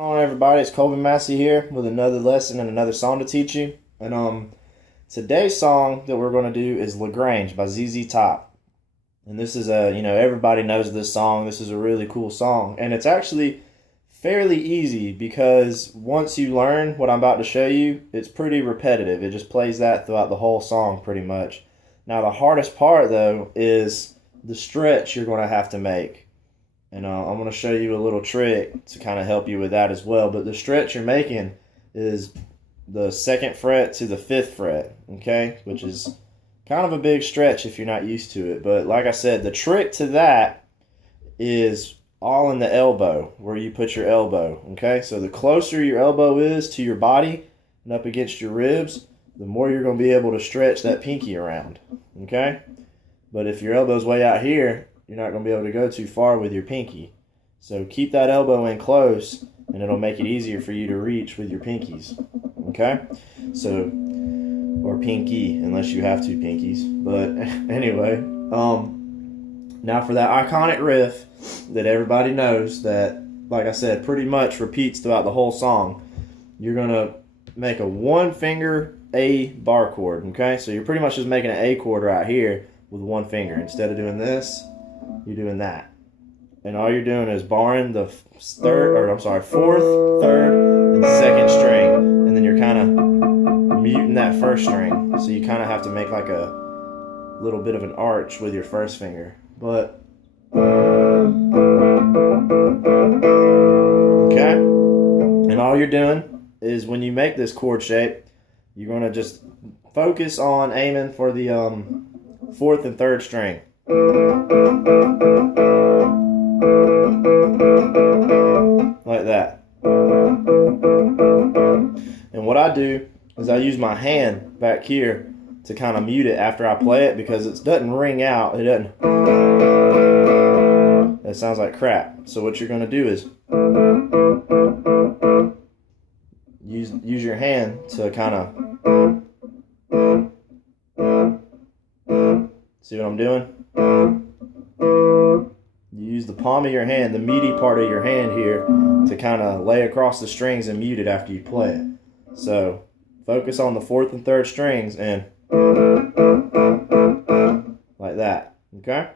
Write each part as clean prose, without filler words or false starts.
Hello everybody, it's Colby Massey here with another lesson and another song to teach you. And today's song that we're going to do is Grange by ZZ Top. And this is everybody knows this song. This is a really cool song. And it's actually fairly easy because once you learn what I'm about to show you, it's pretty repetitive. It just plays that throughout the whole song pretty much. Now the hardest part though is the stretch you're going to have to make. And I'm going to show you a little trick to kind of help you with that as well. But the stretch you're making is the 2nd fret to the 5th fret, okay? Which is kind of a big stretch if you're not used to it. But like I said, the trick to that is all in the elbow, where you put your elbow, okay? So the closer your elbow is to your body and up against your ribs, the more you're going to be able to stretch that pinky around, okay? But if your elbow's way out here, you're not going to be able to go too far with your pinky. So keep that elbow in close, and it'll make it easier for you to reach with your pinkies. Okay? So, or pinky, unless you have two pinkies. But anyway, now for that iconic riff that everybody knows that, like I said, pretty much repeats throughout the whole song, you're going to make a 1-finger A bar chord. Okay? So you're pretty much just making an A chord right here with 1 finger. Instead of doing this, you're doing that. And all you're doing is barring the 4th, 3rd, and 2nd string. And then you're kind of muting that 1st string. So you kind of have to make like a little bit of an arch with your 1st finger. But, okay? And all you're doing is when you make this chord shape, you're going to just focus on aiming for the 4th and 3rd string. Like that. And what I do is I use my hand back here to kind of mute it after I play it, because it doesn't ring out. It doesn't. That sounds like crap. So what you're going to do is use your hand to kind of, see what I'm doing? You use the palm of your hand, the meaty part of your hand here, to kind of lay across the strings and mute it after you play it. So focus on the 4th and 3rd strings and like that, okay?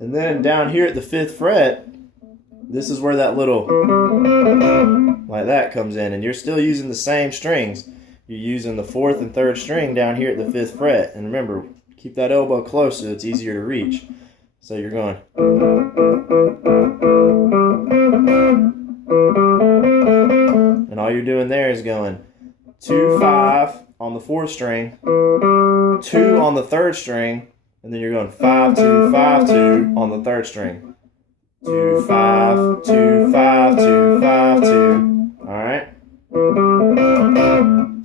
And then down here at the 5th fret, this is where that little like that comes in, and you're still using the same strings. You're using the 4th and 3rd string down here at the 5th fret. And remember, keep that elbow close so it's easier to reach. So you're going. And all you're doing there is going 2, 5 on the 4th string, 2 on the 3rd string, and then you're going 5, 2, 5, 2 on the 3rd string. 2, 5, 2, 5, 2, 5, 2. Alright?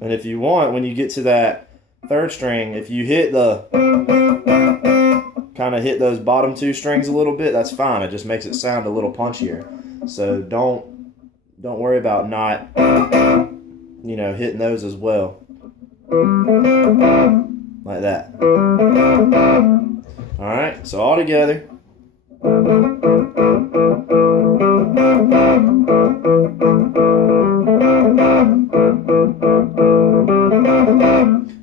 And if you want, when you get to that 3rd string, if you hit kind of hit those bottom 2 strings a little bit, that's fine. It just makes it sound a little punchier. So don't worry about not, hitting those as well. Like that. Alright, so all together.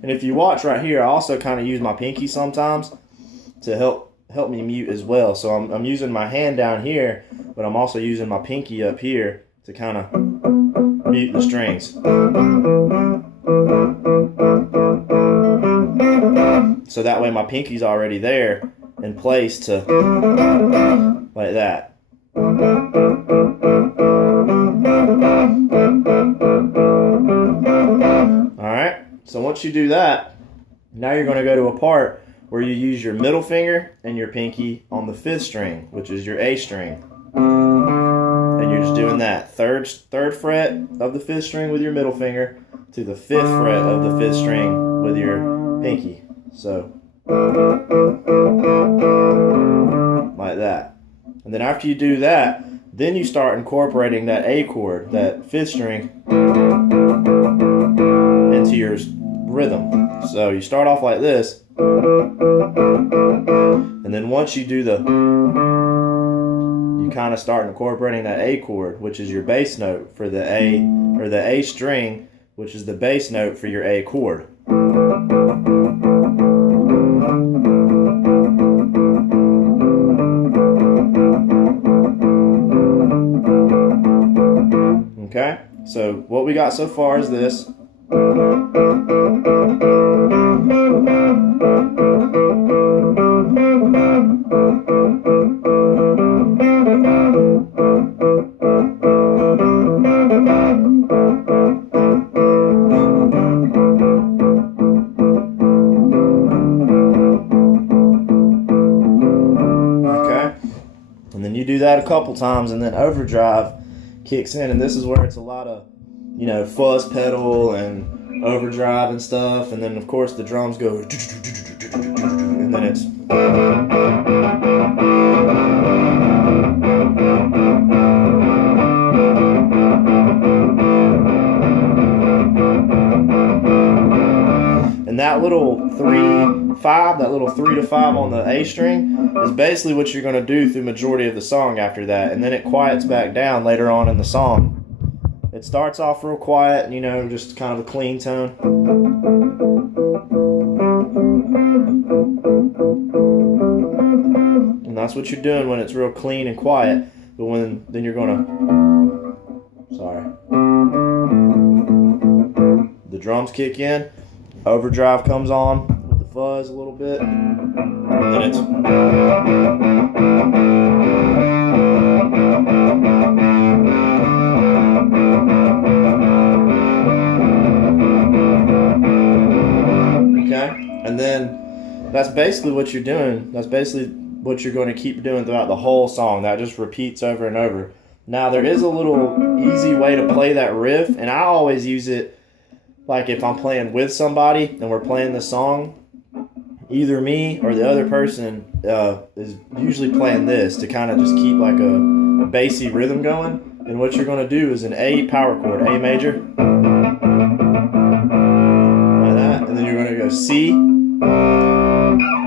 And if you watch right here, I also kind of use my pinky sometimes to help me mute as well. So I'm using my hand down here, but I'm also using my pinky up here to kind of mute the strings. So that way my pinky's already there in place to like that. Alright, so once you do that, now you're going to go to a part where you use your middle finger and your pinky on the 5th string, which is your A string. And you're just doing that. 3rd fret of the 5th string with your middle finger to the 5th fret of the 5th string with your pinky. So, like that. And then after you do that, then you start incorporating that A chord, that 5th string, into your rhythm. So you start off like this, and then once you do the, you kind of start incorporating that A chord, which is your bass note for the A, or the A string, which is the bass note for your A chord. Okay, so what we got so far is this. And then you do that a couple times, and then overdrive kicks in, and this is where it's a lot of, you know, fuzz pedal and overdrive and stuff, and then of course the drums go, and then it's. And that little 3-5, that little 3 to 5 on the A string is basically what you're going to do through majority of the song after that, and then it quiets back down later on in the song. It starts off real quiet, you know, just kind of a clean tone. And that's what you're doing when it's real clean and quiet, but then you're going to, sorry. The drums kick in. Overdrive comes on with the fuzz a little bit, and then it's. Okay, and then that's basically what you're doing. That's basically what you're going to keep doing throughout the whole song. That just repeats over and over. Now, there is a little easy way to play that riff, and I always use it. Like if I'm playing with somebody and we're playing the song, either me or the other person is usually playing this to kind of just keep like a bassy rhythm going. And what you're going to do is an A power chord, A major, like that, and then you're going to go C,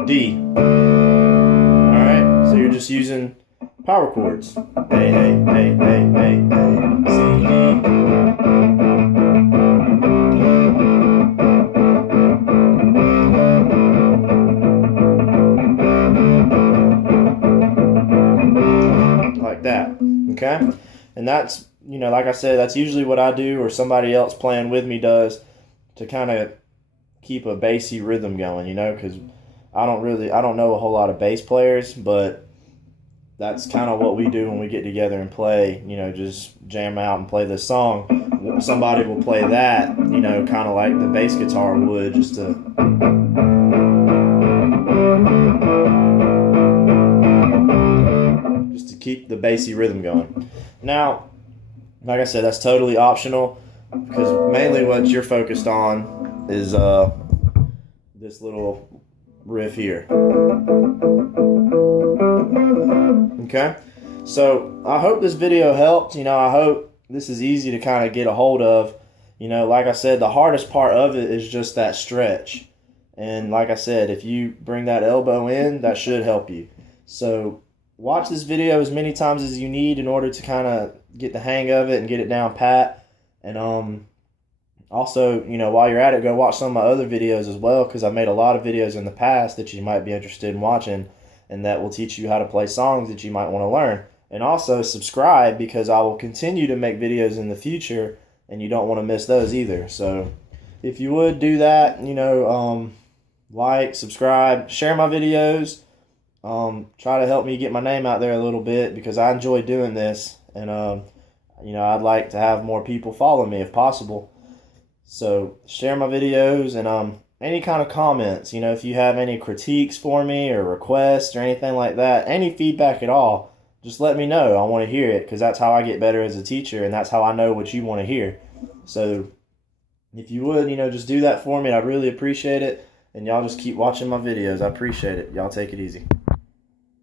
D. All right, so you're just using power chords. A, C, D. That, okay? And that's, you know, like I said, that's usually what I do or somebody else playing with me does to kind of keep a bassy rhythm going, you know, because I don't know a whole lot of bass players, but that's kind of what we do when we get together and play, you know, just jam out and play this song. Somebody will play that, you know, kind of like the bass guitar would, just to keep the bassy rhythm going. Now, like I said, that's totally optional, because mainly what you're focused on is this little riff here. Okay, so I hope this video helped. You know, I hope this is easy to kind of get a hold of. You know, like I said, the hardest part of it is just that stretch. And like I said, if you bring that elbow in, that should help you. So watch this video as many times as you need in order to kind of get the hang of it and get it down pat. And also, you know, while you're at it, go watch some of my other videos as well, because I made a lot of videos in the past that you might be interested in watching, and that will teach you how to play songs that you might want to learn. And also subscribe, because I will continue to make videos in the future, and you don't want to miss those either. So if you would do that, you know, like, subscribe, share my videos. Try to help me get my name out there a little bit, because I enjoy doing this, and you know, I'd like to have more people follow me if possible. So share my videos, and any kind of comments, you know, if you have any critiques for me or requests or anything like that, any feedback at all, just let me know. I want to hear it, because that's how I get better as a teacher, and that's how I know what you want to hear. So if you would, you know, just do that for me. I'd really appreciate it. And y'all just keep watching my videos. I appreciate it. Y'all take it easy.